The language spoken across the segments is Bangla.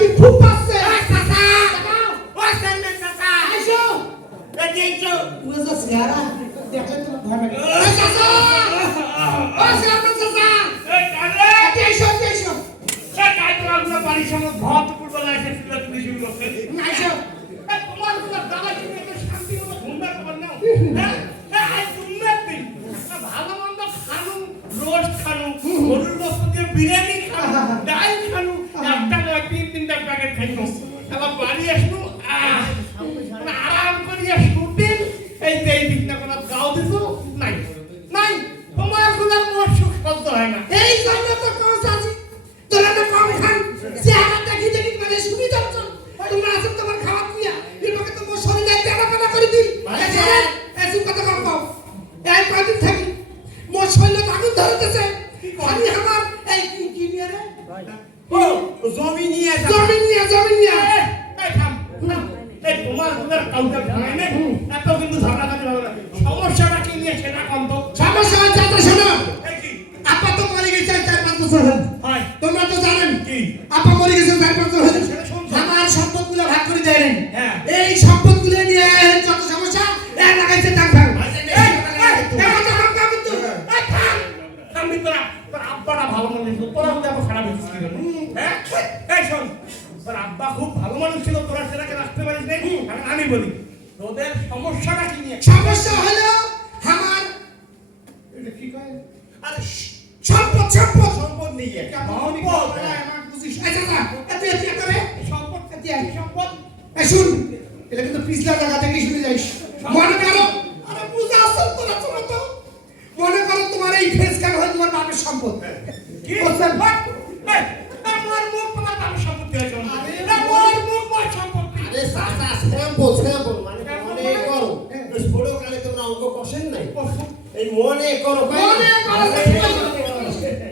কি খুব পাচ্ছে ওই চাচা ওই সামনে চাচা আইসো এদিকে এসো। বুঝছ চেহারা দেখলে তো ভয় লাগে এই আসব মানে আরাম এই যে এই দিক না কোনো গাও দিছো? নাই। নাই। তোমার সুখ সহ্য হয় না। এই জন্য তো কম চাচি তোরা তো কম খান। চেহারা দেখি দেখি মানে শুনি যাচ্ছ তোমরা তোমার খাওয়া কুইয়া এরপরে তো শরীরে তেনা তেনা করে দিল এসব কথা কম এই থাকি মোর শরীরে আগুন ধরতেছে। খালি আমার এই কি নিয়ে রে ও জমি নিয়ে জমি নিয়ে জমি নিয়ে। এই, এই এই তোমার তোমার কাউকে ভাঙাই নাই? এত কিন্তু ঝগড়াঝাটি হবে না। সমস্যাটা কি নিয়ে সেটা কম তো? সমস্যা হচ্ছে তো শোনো। কি? আপা তো মরে গেছে চার পাঁচ বছর হয়। তোমরা তো জানেন। কি? আপা মরে গেছে চার পাঁচ বছর আমার সম্পদগুলো ভাগ করে দেয় নাই। হ্যাঁ। এই সম্পদগুলো নিয়ে যত সমস্যা এ লাগাইছে টাক ভাগ। এই, আমি তোরা তোর আব্বাটা ভালো মানুষ তোরা হলে আবার খারাপ হয়েছিস হ্যাঁ? এই শোন। তোর আব্বা খুব ভালো মানুষ ছিল তোরা সেটাকে রাখতে পারিস নাই? আমি বলি তোদের সমস্যাটা কি নিয়ে? সমস্যা হলো আমার এটা কি কয়? আরে সম্পদ সম্পদ। সম্পদ নিয়ে সম্পদ। আমার বুঝিস? আচ্ছা আচ্ছা এত এত এত রে। সম্পদ এত এত সম্পদ? এই শুন এটা কিন্তু পিছলা জায়গা থেকে শুনে যাইস। মনে করো আরে বুঝা আসল তোরা তোরা তো। মনে করো তোমার এই ফেস কেন হয়? তোমার বাপের সম্পদ। কি? বুঝছেন? স্যাম্পল মানে মনে করো ছোট কালে তোমরা অঙ্ক কষেন নাই? এই মনে করো মনে করো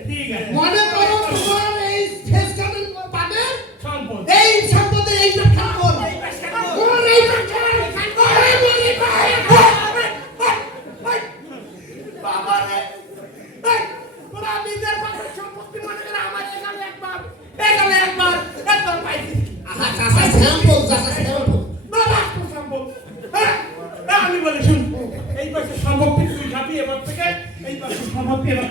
ঠিক আছে। মনে করো তোমার এই ফেস কেন তোমার সম্পদ। এই সম্পদের এইটা খাব। সম্পত্তি মনে করে আমার এখানে একবার এখানে একবার একবার পাইছি আহা চাচা স্যাম্পল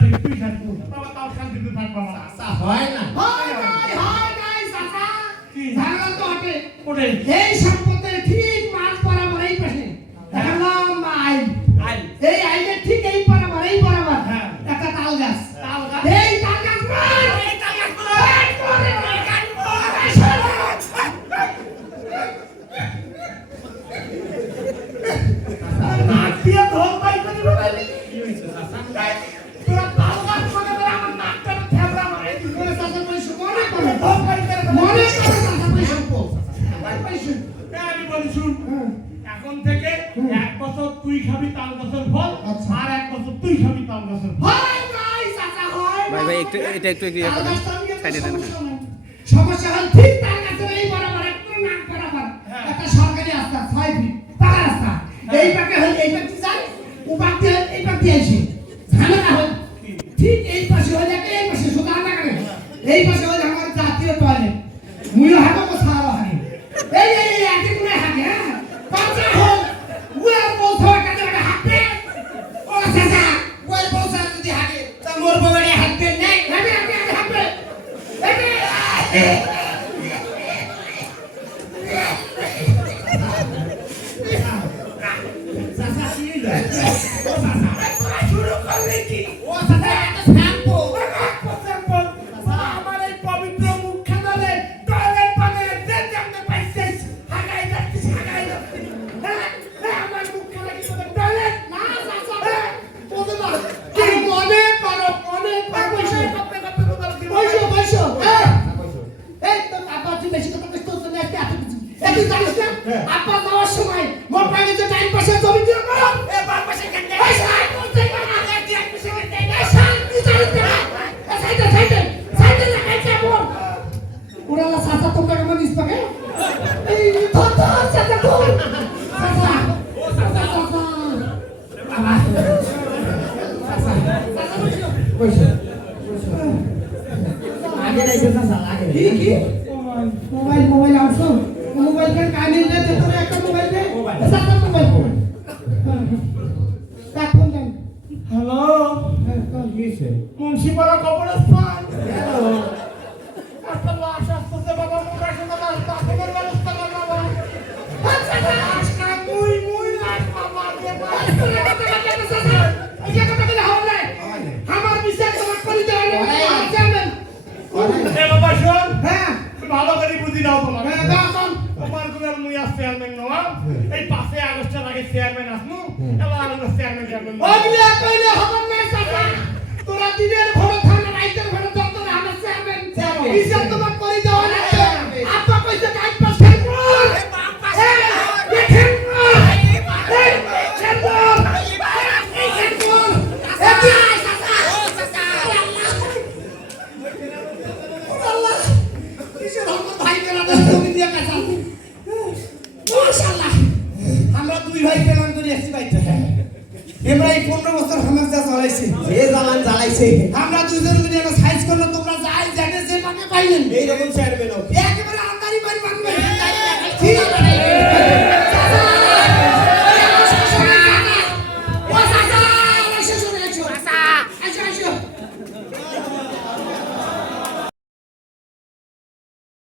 বাবা তাও শান্তিতে থাকবা না হয় না হয় নাই হয় নাই চাচা কি? ঝামেলা তো হটে ওরে এই সম্পদের ঠিক মাঝ বরাবর এই পাশে দেখলাম আইন। এই আইনের ঠিক এই বরাবর এই বরাবর। একটা তাল গাছ তাল গাছ? এই তাল গাছ এই তাল গাছ বল! এই করে, এই গাছ বল! এই শোনো! নাক দিয়ে পাই করে শুন। এখন থেকে এক বছর তুই খাবি তাল গাছের ফল আচ্ছা। আর এক বছর তুই খাবি তাল গাছের ফল। ভাই ভাই একটু এটা একটু ইয়ে সাইডে দেন সমস্যা হল ঠিক গাছের এই বরাবর Sasa sini lho. Sasa. Sasa. Sasa. Sasa. Sasa. Sasa. Sasa. Sasa. Sasa. Sasa. Sasa. Sasa. হ্যাঁ। ভালো করে বুঝি নাও তোমার। হ্যাঁ, তোমার কোনো মুই আসতে আনবেন না এই ভাই পেলাম করে আসছি বাইতে। হ্যাঁ। আমরা এই পনেরো বছর হামাক যা চালাইছি এ জামান জ্বালাইছে। আমরা দুজন মিলে আমরা সাইজ করল তোমরা যাই জানে যে মানে পাইলেন। এইরকম চেয়ারম্যান একেবারে আন্দারি বাড়ি মানবে হ্যাঁ,